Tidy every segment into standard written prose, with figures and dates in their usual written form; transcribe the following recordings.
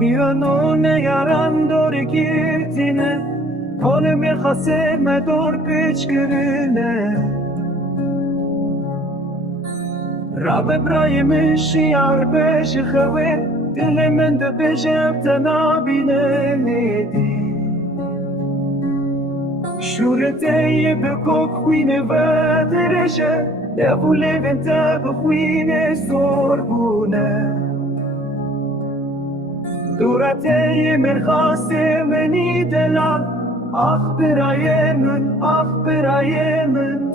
Piano ne yaran dor girtine Konu mi khaseme dor pichkirine Rab Ibrahim shiar besh khawe Dilimin de bejab tanabine nedi Shurete bekok khwine vadereje Devule vente bkhwine sorbune دورتي من خاصمني دلال أخبر يمن أخبر يمن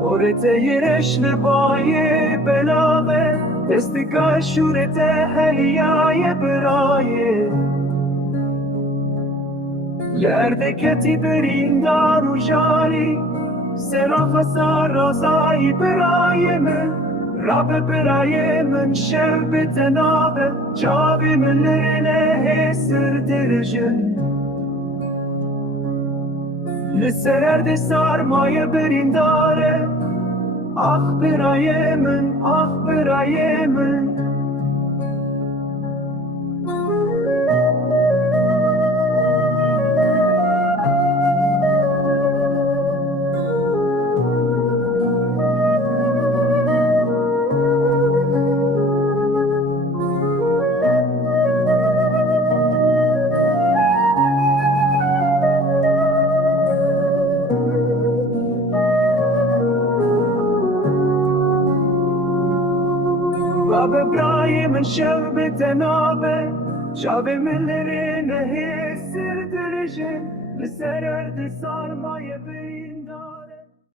ورتي رش لباي بلاغه استقال شورته هليا براي لأردكتي برين دار وجالي سراف صار رزاي براي من رب برای من شب تنابه جابی من لرنه سر درجه لسرد سرمایه برین داره آخ برای من آخ برای من رب ابراهیم شب تنابه شب من لرنه سر درجه لسر ارد سرمایه برین